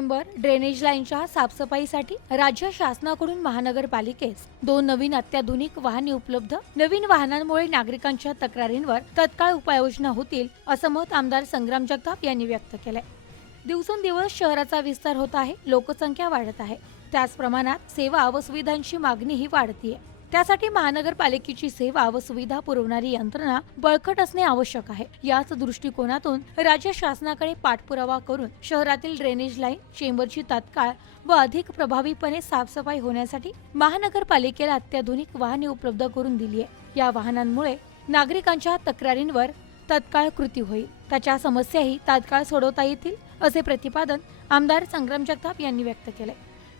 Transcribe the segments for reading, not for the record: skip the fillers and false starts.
Chamber drainage लाईनच्या साफसफाईसाठी राज्य शासनाकडून महानगरपालिकेस 2 नवीन अत्याधुनिक वाहने उपलब्ध. नवीन वाहनांमुळे नागरिकांच्या तक्रारींवर तत्काळ उपाययोजना होतील असं मत आमदार संग्राम जगताप यांनी व्यक्त केलंय. दिवसेंदिवस शहराचा विस्तार होत आहे, लोकसंख्या वाढत आहे, त्याच प्रमाणात सेवा व सुविधांची मागणीही वाढतीये. त्यासाठी महानगरपालिकेची सेवा व सुविधा पुरवणारी यंत्रणा बळकट असणे आवश्यक आहे. याच दृष्टिकोनातून राज्य शासनाकडे पाठपुरावा करून शहरातील ड्रेनेज लाईन चेंबरची तात्काळ व अधिक प्रभावीपणे साफसफाई होण्यासाठी महानगरपालिकेला अत्याधुनिक वाहने उपलब्ध करून दिली आहे. या वाहनांमुळे नागरिकांच्या तक्रारींवर तत्काळ कृती होईल, त्याच्या समस्याही तात्काळ सोडवता येतील असे प्रतिपादन आमदार संग्राम जगताप यांनी व्यक्त केले.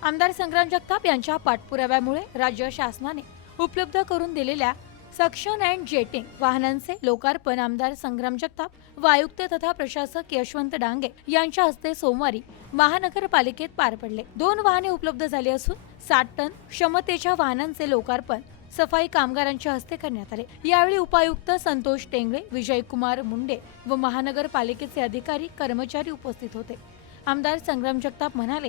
आमदार संग्राम जगताप यांच्या पाठपुराव्यामुळे राज्य शासनाने उपलब्ध करून दिलेल्या सक्शन अँड जेटिंग वाहनांचे लोकार्पण आमदार संग्राम जगताप व आयुक्त तथा प्रशासक यशवंत डांगे यांच्या हस्ते सोमवारी महानगरपालिकेत पार पडले. 2 वाहने उपलब्ध झाली असून 60 टन क्षमतेच्या वाहनांचे लोकार्पण सफाई कामगारांच्या हस्ते करण्यात आले. यावेळी उपायुक्त संतोष टेंगळे, विजयकुमार मुंडे व महानगरपालिकेचे अधिकारी कर्मचारी उपस्थित होते. आमदार संग्राम जगताप म्हणाले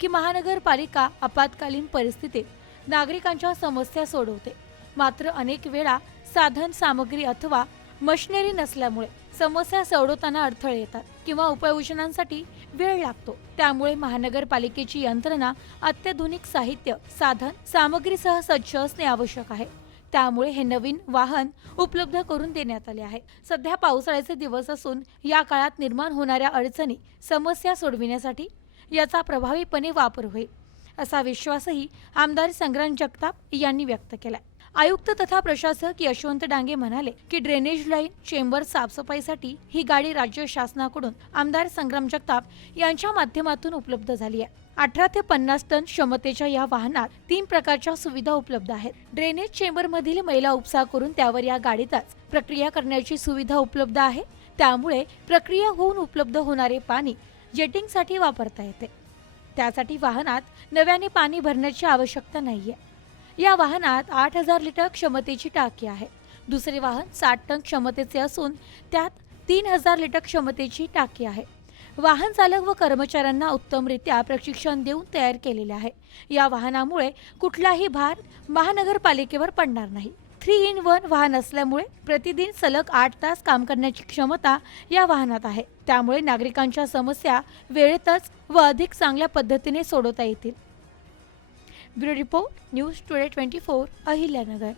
की महानगरपालिका आपत्कालीन परिस्थितीत नागरिकांच्या समस्या सोडवते, मात्र अनेक वेळा साधन सामग्री अथवा मशिनरी नसल्यामुळे समस्या सोडवताना अडथळे येतात किंवा उपाययोजनांसाठी वेळ लागतो. त्यामुळे महानगरपालिकेची यंत्रणा अत्याधुनिक साहित्य, साधन सामग्रीसह सज्ज असणे आवश्यक आहे. त्यामुळे हे नवीन वाहन उपलब्ध करून देण्यात आले आहे. सध्या पावसाळ्याचे दिवस असून या काळात निर्माण होणाऱ्या अडचणी समस्या सोडविण्यासाठी याचा प्रभावीपणे वापर होईल असा विश्वासही आमदार संग्राम जगताप यांनी व्यक्त केला. आयुक्त तथा प्रशासक यशवंत डांगे म्हणाले की ड्रेनेज लाईन चेंबर साफसफाईसाठी ही गाडी राज्य शासनाकडून आमदार संग्राम जगताप यांच्या माध्यमातून उपलब्ध झाली आहे. 18 ते 50 टन क्षमतेच्या या वाहनात 3 प्रकारच्या सुविधा उपलब्ध आहेत. ड्रेनेज चेंबर मधील मैला उपसा करून त्यावर या गाडीतच प्रक्रिया करण्याची सुविधा उपलब्ध आहे. त्यामुळे प्रक्रिया होऊन उपलब्ध होणारे पाणी जेटिंगसाठी वापरता येते. त्यासाठी वाहनात नव्याने पाणी भरण्याची आवश्यकता नाहीये. या वाहनात 8000 लिटर क्षमतेची टाकी आहे. दुसरे वाहन 60 टन क्षमतेचे असून त्यात 3000 लिटर क्षमतेची टाकी आहे. वाहन चालक व कर्मचाऱ्यांना उत्तमरित्या प्रशिक्षण देऊन तयार केलेले आहे. या वाहनामुळे कुठलाही भार महानगरपालिकेवर पडणार नाही. 3 in 1 वाहन असल्यामुळे प्रतिदिन सलग 8 तास काम करण्याची क्षमता या वाहनात आहे. त्यामुळे नागरिकांच्या समस्या वेळेतच व अधिक चांगल्या पद्धतीने सोडवता येतील. Bureau report, news today 24, Ahilyanagar.